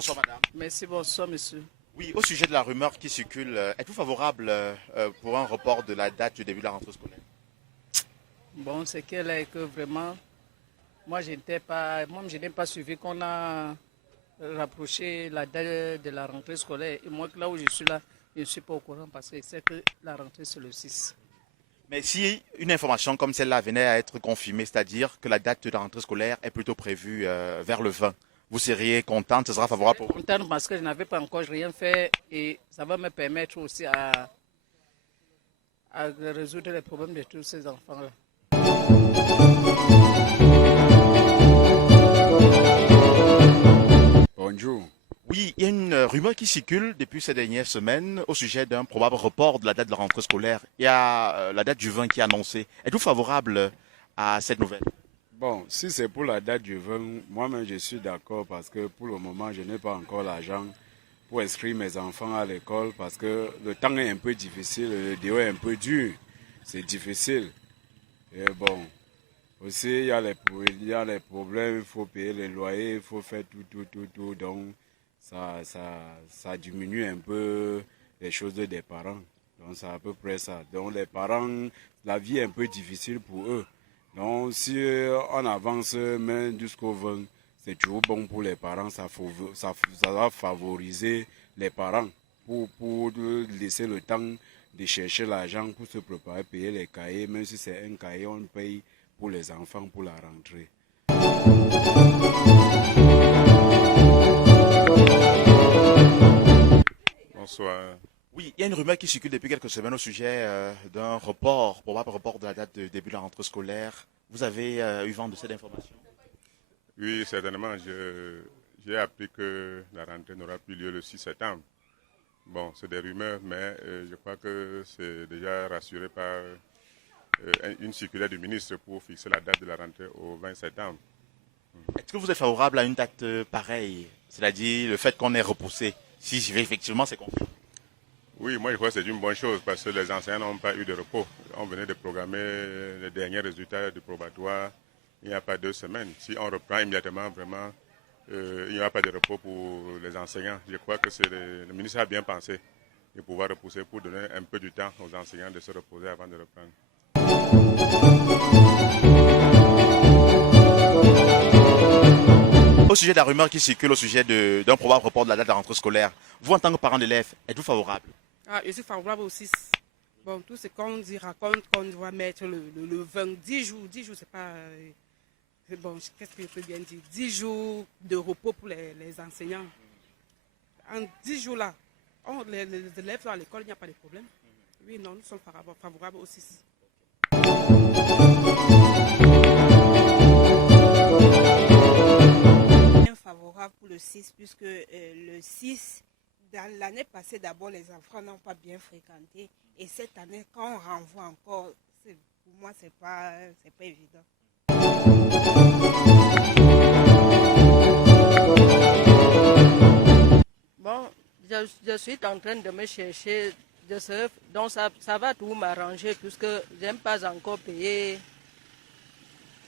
Bonsoir madame. Merci, bonsoir monsieur. Oui, au sujet de la rumeur qui circule, êtes-vous favorable pour un report de la date du début de la rentrée scolaire? Bon, c'est qu'elle est que vraiment, moi je n'ai pas suivi qu'on a rapproché la date de la rentrée scolaire. Et moi, là où je suis là, je ne suis pas au courant parce que c'est que la rentrée c'est le 6. Mais si une information comme celle-là venait à être confirmée, c'est-à-dire que la date de la rentrée scolaire est plutôt prévue vers le 20, vous seriez contente, ce sera favorable pour vous? Contente parce que je n'avais pas encore rien fait et ça va me permettre aussi à résoudre les problèmes de tous ces enfants-là. Bonjour. Oui, il y a une rumeur qui circule depuis ces dernières semaines au sujet d'un probable report de la date de la rentrée scolaire. Il y a la date du 20 qui est annoncée. Êtes-vous favorable à cette nouvelle? Bon, si c'est pour la date du 20, moi-même je suis d'accord parce que pour le moment, je n'ai pas encore l'argent pour inscrire mes enfants à l'école parce que le temps est un peu difficile, le délai est un peu dur. C'est difficile. Et bon, aussi il y a les problèmes, il faut payer les loyers, il faut faire tout. Donc, ça diminue un peu les choses des parents. Donc, c'est à peu près ça. Donc, les parents, la vie est un peu difficile pour eux. Donc, si on avance même jusqu'au 20, c'est toujours bon pour les parents. Ça va favoriser les parents pour laisser le temps de chercher l'argent pour se préparer, payer les cahiers. Même si c'est un cahier, on paye pour les enfants pour la rentrée. Bonsoir. Oui, il y a une rumeur qui circule depuis quelques semaines au sujet d'un report, probable report de la date de début de la rentrée scolaire. Vous avez eu vent de cette information? Oui, certainement. J'ai appris que la rentrée n'aura plus lieu le 6 septembre. Bon, c'est des rumeurs, mais je crois que c'est déjà rassuré par une circulaire du ministre pour fixer la date de la rentrée au 20 septembre. Est-ce que vous êtes favorable à une date pareille, c'est-à-dire le fait qu'on ait repoussé, si effectivement c'est confirmé? Oui, moi je crois que c'est une bonne chose parce que les enseignants n'ont pas eu de repos. On venait de programmer les derniers résultats du probatoire il n'y a pas 2 semaines. Si on reprend immédiatement, vraiment, il n'y aura pas de repos pour les enseignants. Je crois que le ministre a bien pensé de pouvoir repousser pour donner un peu du temps aux enseignants de se reposer avant de reprendre. Au sujet de la rumeur qui circule au sujet d'un probable report de la date de la rentrée scolaire, vous en tant que parent d'élève, êtes-vous favorable? Je suis favorable aussi. Bon, tout ce qu'on dit raconte qu'on doit mettre le 20, 10 jours, c'est pas... bon, qu'est-ce que je peux bien dire? 10 jours de repos pour les enseignants. En 10 jours là, les élèves sont à l'école, il n'y a pas de problème. Oui, non, nous sommes favorables aussi. Favorable pour le 6 puisque le 6, dans l'année passée d'abord les enfants n'ont pas bien fréquenté et cette année quand on renvoie encore, pour moi c'est pas évident. Bon, je suis en train de me chercher, donc ça va tout m'arranger puisque je n'aime pas encore payer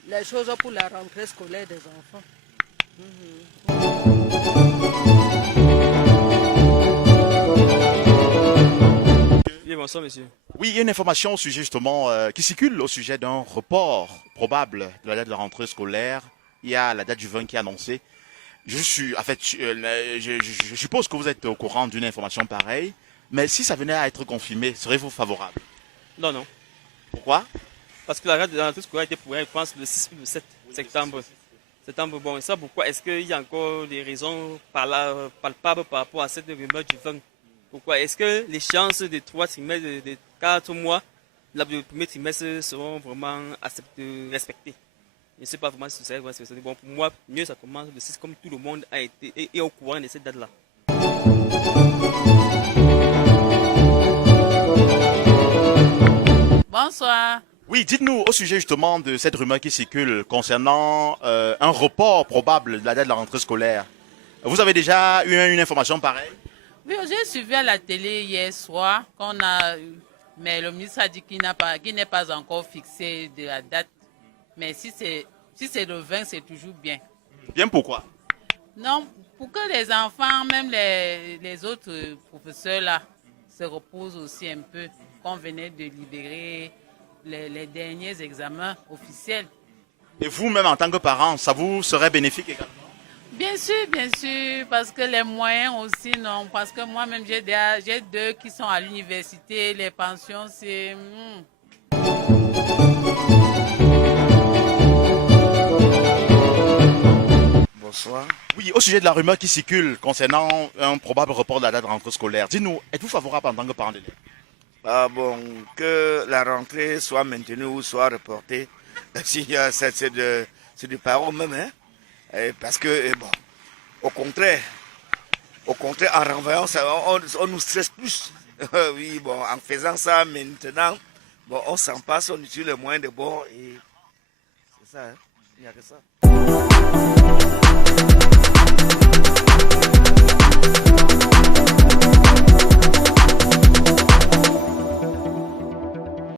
les choses pour la rentrée scolaire des enfants. Oui, bonsoir monsieur. Oui, il y a une information au sujet justement qui circule au sujet d'un report probable de la date de la rentrée scolaire. Il y a la date du 20 qui est annoncée. Je suppose que vous êtes au courant d'une information pareille, mais si ça venait à être confirmé, serez-vous favorable? Non. Pourquoi? Parce que la date de la rentrée scolaire a été pour je pense, le 6 ou le 7 septembre. Bon, et ça pourquoi? Est-ce qu'il y a encore des raisons palpables par rapport à cette rumeur du 20? Pourquoi? Est-ce que les chances de 3 trimestres, de 4 mois, le premier trimestre seront vraiment respectées? Je ne sais pas vraiment si c'est vrai. Bon, pour moi, mieux ça commence le 6 comme tout le monde a été et est au courant de cette date-là. Bonsoir. Oui, dites-nous au sujet justement de cette rumeur qui circule concernant un report probable de la date de la rentrée scolaire. Vous avez déjà eu une information pareille? Oui, j'ai suivi à la télé hier soir mais le ministre a dit qu'il n'est pas encore fixé de la date. Mais si c'est le 20, c'est toujours bien. Bien pourquoi? Non, pour que les enfants, même les autres professeurs là, se reposent aussi un peu, qu'on venait de libérer les derniers examens officiels. Et vous-même, en tant que parent, ça vous serait bénéfique également? Bien sûr, parce que les moyens aussi, non. Parce que moi-même, j'ai 2 qui sont à l'université, les pensions, c'est... Bonsoir. Oui, au sujet de la rumeur qui circule concernant un probable report de la date de rentrée scolaire, dis-nous, êtes-vous favorable en tant que parent d'élève? Ah bon, que la rentrée soit maintenue ou soit reportée, c'est du parent même, hein? Parce que, bon, au contraire, en renvoyant ça, on nous stresse plus. Oui, bon, en faisant ça maintenant, bon, on s'en passe, on utilise les moyens de bord et c'est ça, hein? Il n'y a que ça.